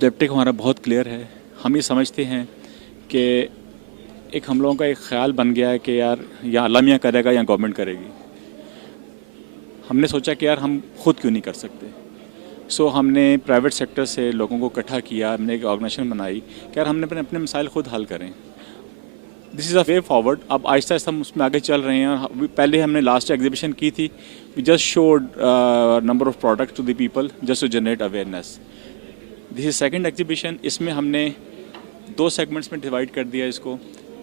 Objective हमारा बहुत clear है। हम ये समझते हैं कि एक हम लोगों का एक ख्याल बन गया है कि यार या अलामिया करेगा या गवर्नमेंट करेगी। हमने सोचा कि यार हम खुद क्यों नहीं कर सकते। हमने प्राइवेट सेक्टर से लोगों को इकट्ठा किया, हमने एक ऑर्गेनाइजेशन बनाई कि यार हमने अपने मसाइल खुद हल करें। This is a way forward. अब आहिस्ता आहिस्ता हम उसमें आगे चल रहे हैं। पहले हमने लास्ट एग्जीबिशन की थी, we just showed number of products to the people just to generate awareness. This is second exhibition. इसमें हमने 2 सेगमेंट्स में डिवाइड कर दिया इसको।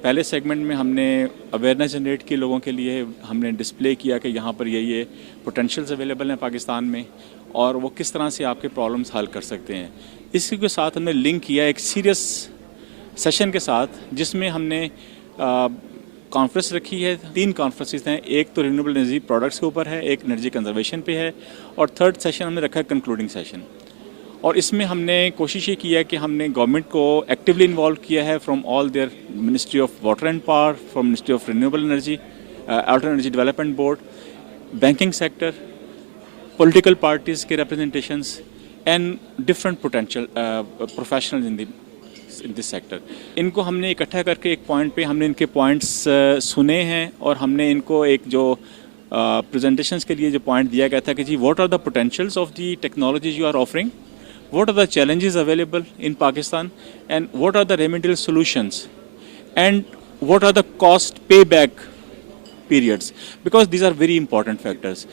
पहले सेगमेंट में हमने अवेयरनेस जनरेट की लोगों के लिए, हमने डिस्प्ले किया कि यहाँ पर ये पोटेंशियल्स अवेलेबल हैं पाकिस्तान में और वो किस तरह से आपके प्रॉब्लम्स हल कर सकते हैं। इसी के साथ हमने लिंक किया एक सीरियस सेशन के साथ, जिसमें हमने कॉन्फ्रेंस रखी है। 3 कॉन्फ्रेंसेस हैं, एक तो रिन्यूएबल एनर्जी प्रोडक्ट्स के ऊपर है, एक एनर्जी कंजर्वेशन पे है और थर्ड सेशन हमने रखा है कंक्लूडिंग सेशन। और इसमें हमने कोशिश ये की है कि हमने गवर्नमेंट को एक्टिवली इन्वॉल्व किया है from all their ministry of water and power, from ministry of renewable energy, alternative energy development board, banking sector, political parties के representations and different potential professionals in this sector. इनको हमने इकट्ठा करके एक point पे हमने इनके पॉइंट्स सुने हैं और हमने इनको एक जो प्रेजेंटेशंस के लिए जो पॉइंट दिया गया था कि जी what are the potentials of the technologies you are offering, what are the challenges available in Pakistan, and what are the remedial solutions, and what are the cost payback periods, because these are very important factors.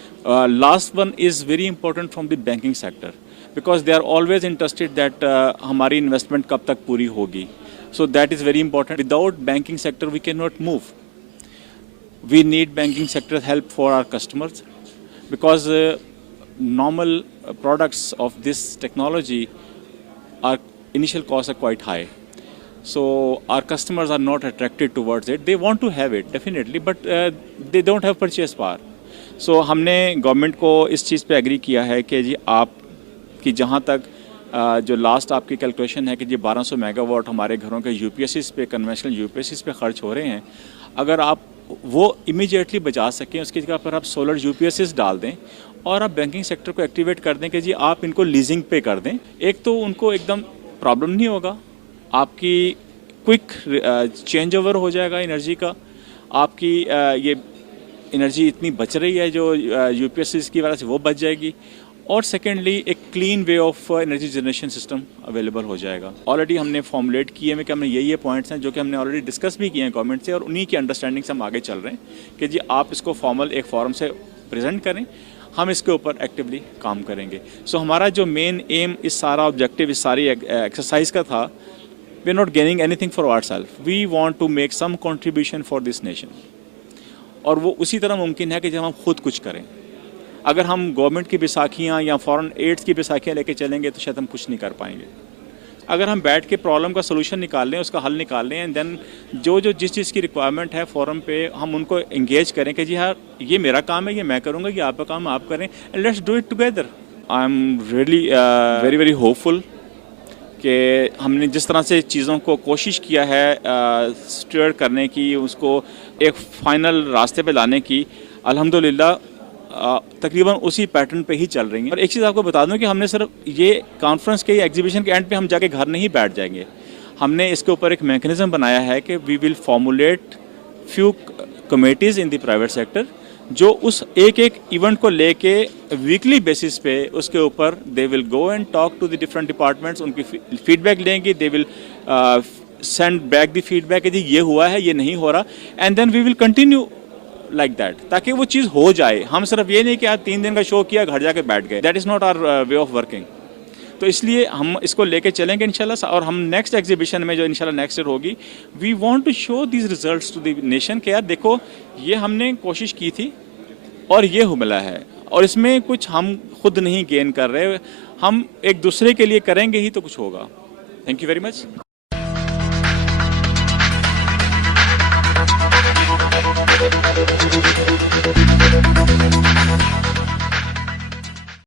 Last one is very important from the banking sector, because they are always interested that हमारी investment कब तक पूरी होगी. So that is very important. Without banking sector we cannot move. We need banking sector help for our customers, because normal products of this technology are initial costs are quite high, so our customers are not attracted towards it. They want to have it definitely, but they don't have purchase power. So हमने government को इस चीज़ पे agree किया है कि जी आप कि जहाँ तक जो लास्ट आपकी कैलकुलेशन है कि जी 1200 मेगावाट हमारे घरों के यूपीएससीज पे, कन्वेंशनल यूपीएससीज पे खर्च हो रहे हैं, अगर आप वो इमीडिएटली बचा सकें, उसकी जगह पर आप सोलर यूपीएससीज डाल दें और आप बैंकिंग सेक्टर को एक्टिवेट कर दें कि जी आप इनको लीजिंग पे कर दें, एक तो उनको एकदम प्रॉब्लम नहीं होगा, आपकी क्विक चेंज ओवर हो जाएगा एनर्जी का, आपकी ये एनर्जी इतनी बच रही है जो यूपीएससीज की वजह से वो बच जाएगी, और सेकेंडली एक clean way of energy generation system available हो जाएगा। ऑलरेडी हमने फॉर्मुलेट किए हैं कि हमने ये पॉइंट्स हैं जो कि हमने ऑलरेडी डिस्कस भी किए हैं गवर्नमेंट से, और उन्हीं की अंडरस्टैंडिंग से हम आगे चल रहे हैं कि जी आप इसको फॉर्मल एक फॉरम से प्रेजेंट करें, हम इसके ऊपर एक्टिवली काम करेंगे। हमारा जो मेन एम इस सारा ऑब्जेक्टिव इस सारी एक्सरसाइज का था, we are not gaining anything for our self, we want to make some contribution for this nation. और वो उसी तरह मुमकिन है कि जब हम खुद कुछ करें। अगर हम गवर्नमेंट की बैसाखियाँ या फॉरेन एड्स की बैसाखियाँ लेके चलेंगे तो शायद हम कुछ नहीं कर पाएंगे। अगर हम बैठ के प्रॉब्लम का सोल्यूशन निकाल लें, उसका हल निकाल लें, एंड देन जो जिस चीज़ की रिक्वायरमेंट है फोरम पे हम उनको इंगेज करें कि जी हाँ ये मेरा काम है, ये मैं करूँगा, ये आपका काम आप करें, and let's do it together. I am really very very hopeful कि हमने जिस तरह से चीज़ों को कोशिश किया है स्टीयर करने की, उसको एक फ़ाइनल रास्ते पे लाने की, अल्हम्दुलिल्लाह तकरीबन उसी पैटर्न पे ही चल रही हैं। और एक चीज़ आपको बता दूं कि हमने सिर्फ ये कॉन्फ्रेंस के एग्जीबिशन के एंड पे हम जाके घर नहीं बैठ जाएंगे, हमने इसके ऊपर एक मैकेनिज्म बनाया है कि we will formulate few committees in the private sector, जो उस एक इवेंट को लेके वीकली बेसिस पे उसके ऊपर they will go and talk to the different departments, उनकी फीडबैक लेंगे, they will send back the feedback कि जी ये हुआ है, ये नहीं हो रहा, and then we will continue like that, ताकि वो चीज़ हो जाए। हम सिर्फ ये नहीं कि आज 3 दिन का शो किया घर जाके बैठ गए, that is not our way of working. तो इसलिए हम इसको लेके चलेंगे इंशाल्लाह, और हम नेक्स्ट एग्जीबिशन में जो इंशाल्लाह नेक्स्ट ईयर होगी, we want to show these results to the nation कि यार देखो ये हमने कोशिश की थी और ये मिला है, और इसमें कुछ हम खुद नहीं गेन कर रहे, हम एक दूसरे के लिए करेंगे ही तो कुछ होगा। Thank you very much.